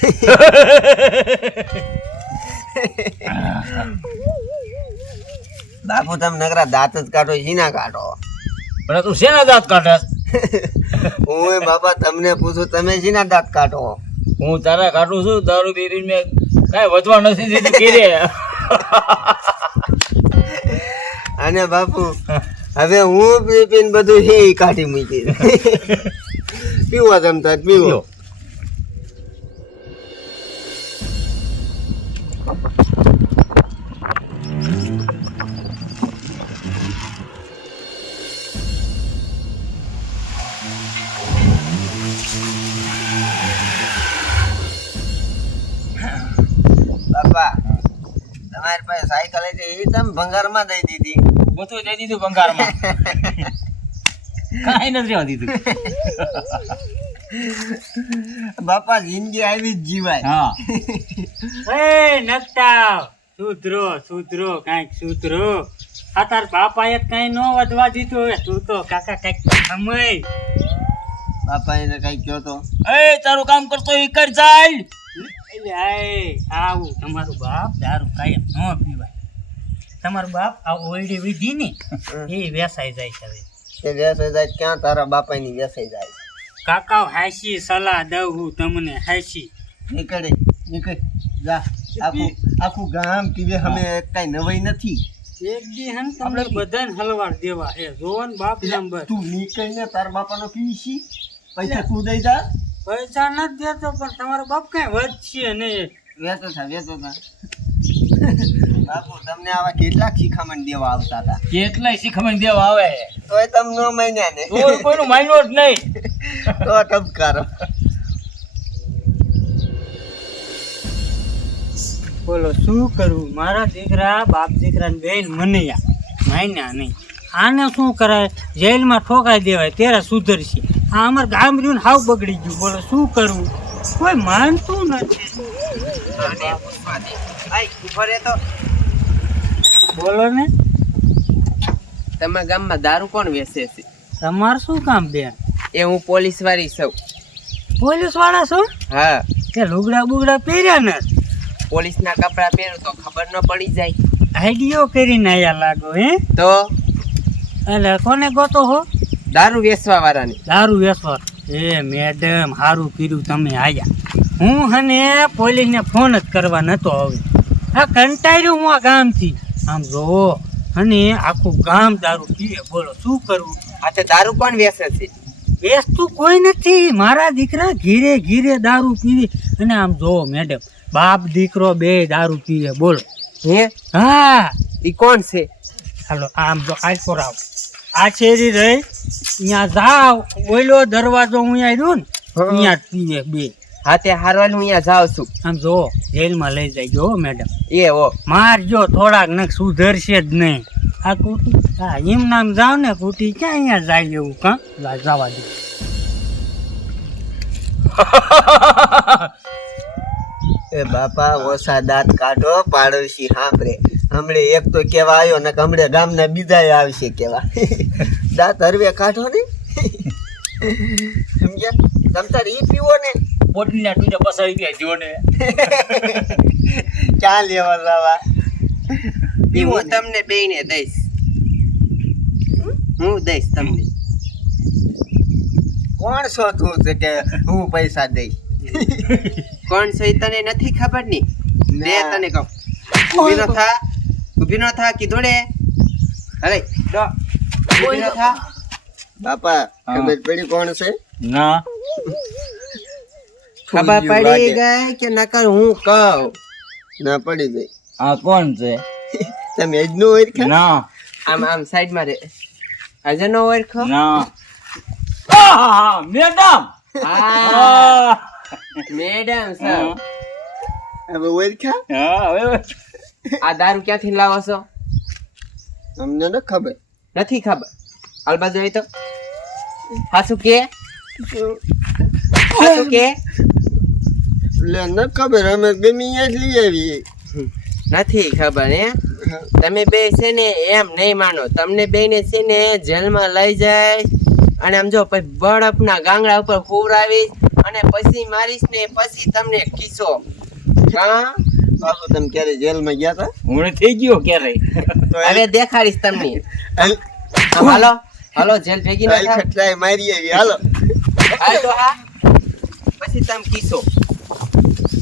બાપુ તમે નકરા દાંત જ કાઢો હીના કાઢો. પણ તું શેના દાંત કાઢસ હું બાપા તમને પૂછું તમે શેના દાંત કાઢો? હું તારા કાઢું છું દારૂ પીરી મેં કાંઈ વધવા નથી દીધું કીરે અને બાપુ હવે હું પી પીને બધું હે કાઢી મૂકી પીવો જમતા પીવો. તમારી પાસે સાયકલ હતી એ તમે ભંગારમાં દઈ દીધી. બધું દઈ દીધું ભંગારમાં. કાંઈ નથી રહેવા દીધું. બાપા જિંદગી આવી જ જીવાય. હા. એ નકટા સુધરો સુધરો કાંઈક સુધરો. આ તાર બાપાએ કઈ નો વધવા દીધું હવે તું તો કાકા કંઈક સમય બાપા એને કઈ કયો તો? એ તારું કામ કરતો એ કર આય આવું. તમારું બાપ દારૂ કાયમ ન પીવાય. તમારું બાપ આ ઓયડી વિધી ને એ વેસાઈ જાય છે હવે. તે વેસાઈ જાય ક્યાં તારા બાપાની વેસાઈ જાય કાકા હાસી સલાહ દઉં હું તમને હાસી. નીકળે નીકળે. જા આખું આખું ગામ પીવે અમે કઈ નવાઈ નથી. એક દી હન તમને બધાને હલવાડ દેવા એ જોવન બાપ નંબર તું નીકળીને તારા બાપાનો પીશી પૈસા તું દઈ જા. પૈસા નથી દેતો પણ તમારો બાપ કઈ વધશે નહીં. વેચો થા વેચો થા બાપુ તમને આવા કેટલા શિખામણ દેવા આવતા હતા કેટલા શીખમણ દેવા આવે? તો એ નો મહિના ને. કોઈનું માન્યો જ નહીં. તો ટપકારો બોલો શું કરવું મારા દીકરા બાપ દીકરા બેન મનૈયા માન્યા નહીં. આને શું કરાય? જેલમાં ઠોકાઈ દેવાય ત્યારે સુધરશે. આ અમાર ગામ રહ્યું ને હાવ બગડી ગયું. બોલો શું કરવું? કોઈ માનતું નથી. બોલો ને. તમારા ગામમાં દારૂ કોણ વેચે છે? તમાર શું કામ બેન? એ હું પોલીસ વાળી છું. પોલીસવાળા છો? હા. કે લુગડા બુગડા પહેર્યા ને? પોલીસના કપડાં પહેરું તો ખબર ન પડી જાય. આઈડિયો કરીને આયા લાગો હે? તો? એટલે કોને ગોતો હો? દારૂ વેચવા વાળાને દારૂ વેચવા. એ મેડમ સારું કર્યું તમે આયા. હું હને પોલીસને ફોન જ કરવા નતો હવે. આ કંટાળ્યું હું આ ગામથી. આમ જો અને આખું ગામ દારૂ પીએ. બોલો શું કરવું? આ તો દારૂ પણ વેચે છે? વેચતું કોઈ નથી. મારા દીકરા ઘીરે ઘીરે દારૂ પીવી. અને આમ જો મેડમ બાપ દીકરો બે દારૂ પીએ બોલો. હે? હા. એ કોણ છે? હાલો આમ જો આજ પર આવ આ શેરી રહી અહીંયા જાવ ઓઈલો દરવાજો હું અહીંયા રહ્યો ને અહીંયા પીવે બે હા તે હારવાનું અહીંયા જાઉં છું. આમ જો જેલમાં લઈ જાય જો મેડમ. એ ઓ. મારજો થોડાક નક સુધરશે જ નહીં. આ કુટી હા એમ નામ જાવ ને કુટી ક્યાં અહીંયા જાય એવું કાં? જવા દે. એ બાપા ઓછા દાંત કાઢો પાડોશી સાંભળે હમણે એક તો કેવા આવ્યો ને હમણે ગામના બીજા આવશે કેવા. દાંત હરવે કાઢો ને. સમજ્યા? તમતાર ઈ પીવો ને. પોટલીના તું પસાવી ગયા જો ને ક્યાં લેવા લાવા? પીવો હું તમને બેને દઈશ. હું દઈશ તમને. કોણ છો તું છે કે હું પૈસા દઈશ? કોણ છે તને નથી ખબરની? મેં તને કહું. ઊભી થા ઊભી ન થા કીધું ને. અરે ડો ઊભી નો થા. બાપા. ખબર પડી કોણ છે? ના. ખબર પડી. ગઈ કે નકર હું કહું? ના પડી ગઈ. આ કોણ છે? તમે જ નો ઓળખ્યા ના. આમ આમ સાઈડમાં રે. આજે નો ઓળખો? ના. આહ, મેડમ! મેડમ સર હવે ઓળખ્યા હા, હવે આ દારૂ ક્યાંથી લાવો છો? તમને ન ખબર. નથી ખબર. અલબા જોઈ તો. હાસુ કે? હાસુ કે? લે ન ખબર અમે ગમે એ જ લઈ આવીએ. નથી ખબર હે? તમે બે છે ને એમ નહીં માનો. તમને બે ને છે ને જેલમાં લઈ જાય અને આમ જો પછી બળપના ગાંગડા ઉપર ફૂરાવી અને પછી મારીશ ને પછી તમને કિસ્સો હા? બાપુ તમે ક્યારે જેલમાં ગયા હતા હું થઈ ગયો ક્યારે તો હવે દેખાડીશ તમને. હાલો હાલો. જેલ ભેગી ના હાલ મારી આવી હાલો. તો હા. પછી તમે કિસ્સો